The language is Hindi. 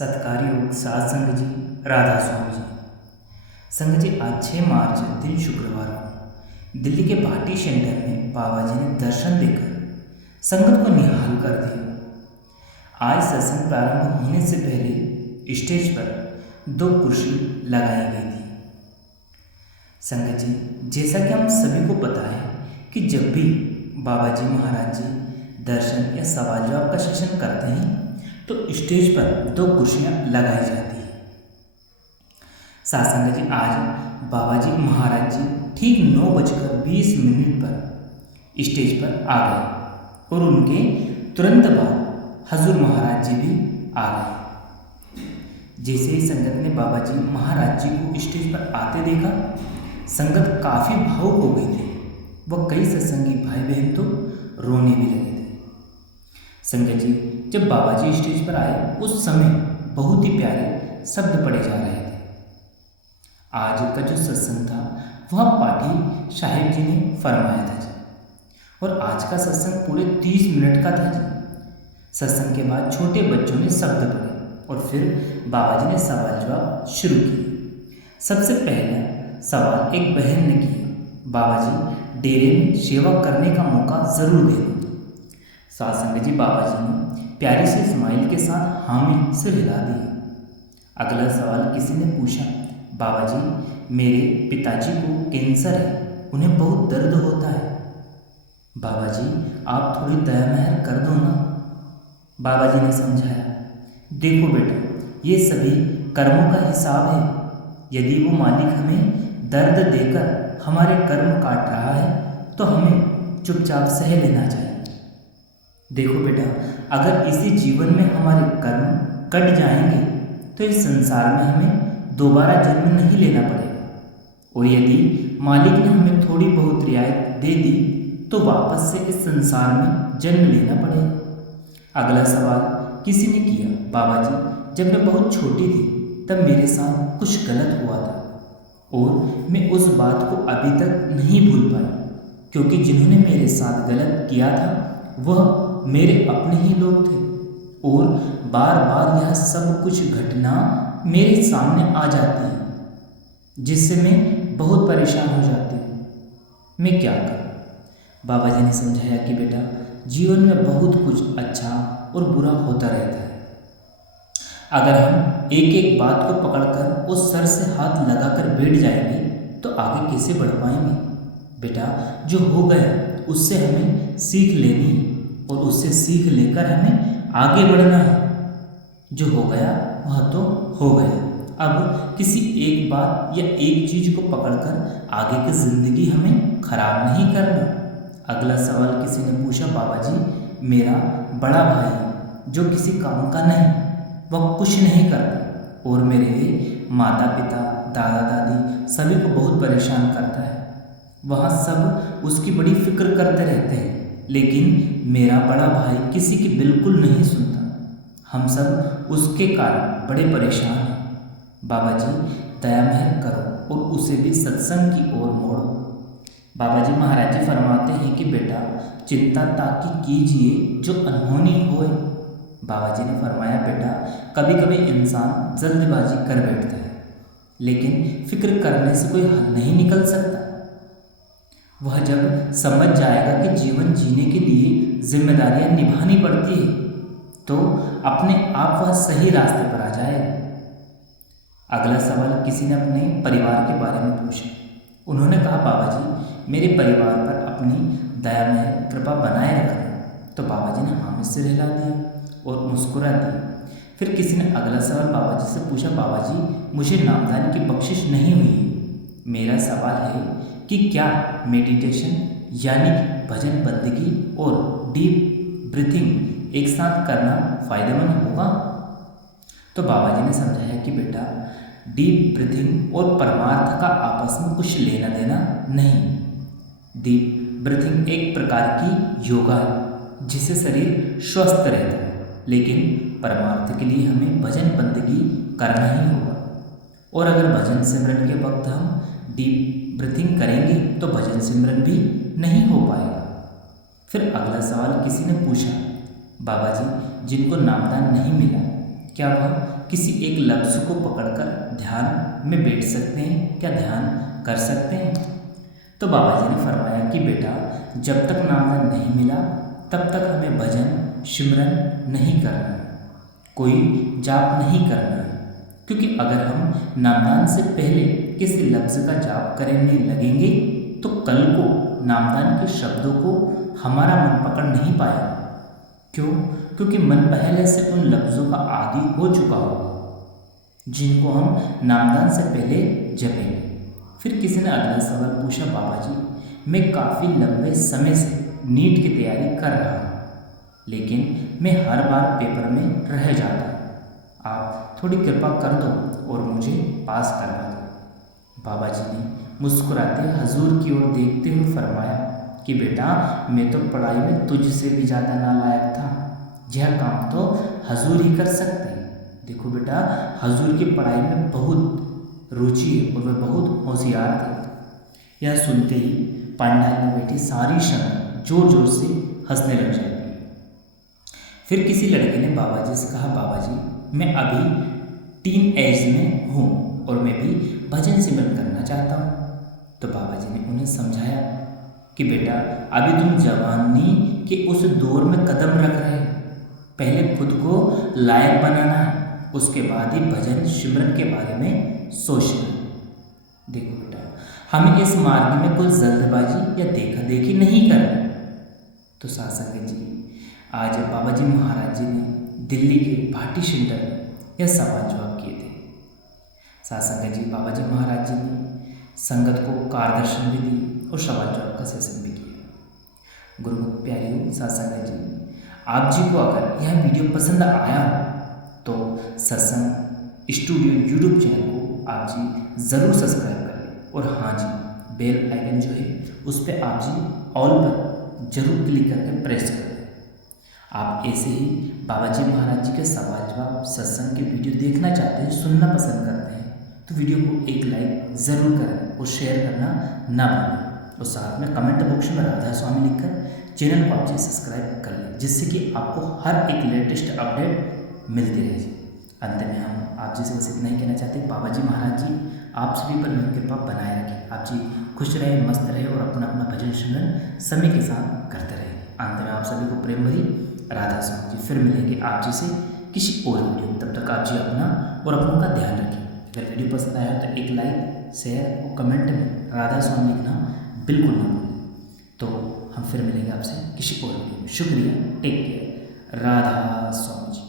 सत्कारयोग सात संघ जी, राधा स्वामी जी। संघ जी, आज 6 मार्च दिन शुक्रवार को दिल्ली के भाटी सेंटर में बाबा जी ने दर्शन देकर संगत को निहाल कर दिया। आज सत्संग प्रारंभ होने से पहले स्टेज पर 2 कुर्सी लगाई गई थी। संगत जी, जैसा कि हम सभी को पता है कि जब भी बाबा जी महाराज जी दर्शन या सवाल जवाब का सेशन करते हैं तो स्टेज पर 2 कुर्सियां लगाई जाती हैं। संगत जी, आज बाबा जी महाराज जी ठीक 9:20 पर स्टेज पर आ गए और उनके तुरंत बाद हजूर महाराज जी भी आ गए। जैसे ही संगत ने बाबा जी महाराज जी को स्टेज पर आते देखा, संगत काफ़ी भावुक हो गई थी। वह कई सत्संगी भाई बहन तो रोने भी लगे थे। संगत जी, जब बाबा जी स्टेज पर आए उस समय बहुत ही प्यारे शब्द पढ़े जा रहे थे। आज का जो सत्संग था वह पाठी साहिब जी ने फरमाया था जी, और आज का सत्संग पूरे 30 मिनट का था जी। सत्संग के बाद छोटे बच्चों ने शब्द पढ़े और फिर बाबा जी ने सवाल जवाब शुरू किए। सबसे पहला सवाल एक बहन ने किया, बाबा जी डेरे में सेवा करने का मौका ज़रूर देना। संगत जी, बाबा जी ने प्यारी से स्माइल के साथ हामी से हिला दिया। अगला सवाल किसी ने पूछा, बाबा जी मेरे पिताजी को कैंसर है, उन्हें बहुत दर्द होता है। बाबा जी आप थोड़ी दया मेहर कर दो ना। बाबा जी ने समझाया, देखो बेटा, ये सभी कर्मों का हिसाब है। यदि वो मालिक हमें दर्द देकर हमारे कर्म काट रहा है तो हमें चुपचाप सह लेना चाहिए। देखो बेटा, अगर इसी जीवन में हमारे कर्म कट जाएंगे तो इस संसार में हमें दोबारा जन्म नहीं लेना पड़ेगा, और यदि मालिक ने हमें थोड़ी बहुत रियायत दे दी तो वापस से इस संसार में जन्म लेना पड़ेगा। अगला सवाल किसी ने किया, बाबा जी जब मैं बहुत छोटी थी तब मेरे साथ कुछ गलत हुआ था और मैं उस बात को अभी तक नहीं भूल पाई, क्योंकि जिन्होंने मेरे साथ गलत किया था वह मेरे अपने ही लोग थे, और बार बार यह सब कुछ घटना मेरे सामने आ जाती है जिससे मैं बहुत परेशान हो जाती हूँ। मैं क्या करूँ? बाबा जी ने समझाया कि बेटा, जीवन में बहुत कुछ अच्छा और बुरा होता रहता है। अगर हम एक एक बात को पकड़कर उस सर से हाथ लगाकर बैठ जाएंगे तो आगे कैसे बढ़ पाएंगे? बेटा, जो हो गया उससे हमें सीख लेनी है और उससे सीख लेकर हमें आगे बढ़ना है। जो हो गया वह तो हो गया। अब किसी एक बात या एक चीज़ को पकड़कर आगे की ज़िंदगी हमें खराब नहीं करना। अगला सवाल किसी ने पूछा, बाबा जी मेरा बड़ा भाई जो किसी काम का नहीं, वह कुछ नहीं करता और मेरे माता पिता दादा दादी सभी को बहुत परेशान करता है। वह सब उसकी बड़ी फिक्र करते रहते हैं, लेकिन मेरा बड़ा भाई किसी की बिल्कुल नहीं सुनता। हम सब उसके कारण बड़े परेशान हैं। बाबा जी दया मेहर करो और उसे भी सत्संग की ओर मोड़ो। बाबा जी महाराज जी फरमाते हैं कि बेटा, चिंता ताकि कीजिए जो अनहोनी होए। बाबा जी ने फरमाया, बेटा कभी कभी इंसान जल्दबाजी कर बैठता है, लेकिन फिक्र करने से कोई हल नहीं निकल सकता। वह जब समझ जाएगा कि जीवन जीने के लिए जिम्मेदारियां निभानी पड़ती है तो अपने आप वह सही रास्ते पर आ जाएगा। अगला सवाल किसी ने अपने परिवार के बारे में पूछा। उन्होंने कहा, बाबा जी मेरे परिवार पर अपनी दया में कृपा बनाए रखना। तो बाबा जी ने हामी से हिला दिया और मुस्कुरा दी। फिर किसी ने अगला सवाल बाबा जी से पूछा, बाबा जी मुझे नामदान की बख्शिश नहीं हुई है। मेरा सवाल है कि क्या मेडिटेशन यानी भजन बंदगी और डीप ब्रीथिंग एक साथ करना फ़ायदेमंद होगा? तो बाबा जी ने समझाया कि बेटा, डीप ब्रीथिंग और परमार्थ का आपस में कुछ लेना देना नहीं। डीप ब्रीथिंग एक प्रकार की योगा है जिससे शरीर स्वस्थ रहता है, लेकिन परमार्थ के लिए हमें भजन बंदगी करना ही होगा। और अगर भजन सिमरन के वक्त हम डीप ब्रीथिंग करेंगे तो भजन सिमरन भी नहीं हो पाएगा। फिर अगला सवाल किसी ने पूछा, बाबा जी जिनको नामदान नहीं मिला क्या वह किसी एक लफ्ज़ को पकड़कर ध्यान में बैठ सकते हैं, क्या ध्यान कर सकते हैं? तो बाबा जी ने फरमाया कि बेटा, जब तक नामदान नहीं मिला तब तक हमें भजन सिमरन नहीं करना है, कोई जाप नहीं करना है, क्योंकि अगर हम नामदान से पहले किसी लफ्ज़ का जाप करने लगेंगे तो कल को नामदान के शब्दों को हमारा मन पकड़ नहीं पाएगा। क्यों? क्योंकि मन पहले से उन लफ्ज़ों का आदी हो चुका होगा जिनको हम नामदान से पहले जपेंगे। फिर किसी ने अगला सवाल पूछा, बाबा जी मैं काफ़ी लंबे समय से नीट की तैयारी कर रहा हूँ, लेकिन मैं हर बार पेपर में रह जाता हूँ, आप थोड़ी कृपा कर दो और मुझे पास करवा दो। बाबा जी ने मुस्कुराते हजूर की ओर देखते हुए फरमाया कि बेटा, मैं तो पढ़ाई में तुझसे भी ज़्यादा नालायक था, यह काम तो हजूर ही कर सकते हैं। देखो बेटा, हजूर की पढ़ाई में बहुत रुचि है और वे बहुत होशियार थे। यह सुनते ही पंडाल में बैठी सारी संगत जोर जोर से हंसने लग जाती है। फिर किसी लड़के ने बाबा जी से कहा, बाबा जी मैं अभी टीन एज में हूँ और मैं भी भजन सिमरन करना चाहता हूँ। तो बाबा जी ने उन्हें समझाया कि बेटा, अभी तुम जवानी के उस दौर में कदम रख रहे हो, पहले खुद को लायक बनाना है, उसके बाद ही भजन सिमरन के बारे में सोचना। देखो बेटा, हमें इस मार्ग में कोई जल्दबाजी या देखा देखी नहीं करना। तो सासंग जी, आज बाबा जी महाराज जी ने दिल्ली के भाटी सेंटर में यह सवाल जवाब किए थे। सासंग जी, बाबा जी महाराज जी ने संगत को कारदर्शन भी दी और सवाल जवाब का सेशन भी किया। गुरुमुख प्यारियों, सासंग जी, आप जी को अगर यह वीडियो पसंद आया तो सत्संग स्टूडियो यूट्यूब चैनल को आप जी ज़रूर सब्सक्राइब करें और हाँ जी, बेल आइकन जो है उस पर आप जी ऑल पर जरूर क्लिक करके प्रेस कर दें। आप ऐसे ही बाबा जी महाराज जी के सवाल जवाब सत्संग के वीडियो देखना चाहते हैं, सुनना पसंद करते हैं, तो वीडियो को एक लाइक ज़रूर करें और शेयर करना ना भूलें और साथ में कमेंट बॉक्स में राधा स्वामी लिखकर चैनल को आप जी सब्सक्राइब कर लें, जिससे कि आपको हर एक लेटेस्ट अपडेट मिलती रहे। अंत में हम आप जी से बस इतना ही कहना चाहते हैं, बाबा जी महाराज जी आप सभी पर मेरी कृपा बनाए रखें, आप जी खुश रहे, मस्त रहे और अपना अपना भजन सिमरन समय के साथ करते रहे। अंत में आप सभी को प्रेम भरी राधा स्वामी जी। फिर मिलेंगे आप जी से किसी और वीडियो, तब तक आप जी अपना और अपनों का ध्यान रखें। अगर वीडियो पसंद आया तो एक लाइक, शेयर और कमेंट में राधा स्वामी लिखना बिल्कुल ना भूलें। तो हम फिर मिलेंगे आपसे किसी और वीडियो में। शुक्रिया, टेक केयर, राधा स्वामी जी।